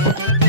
Thank you.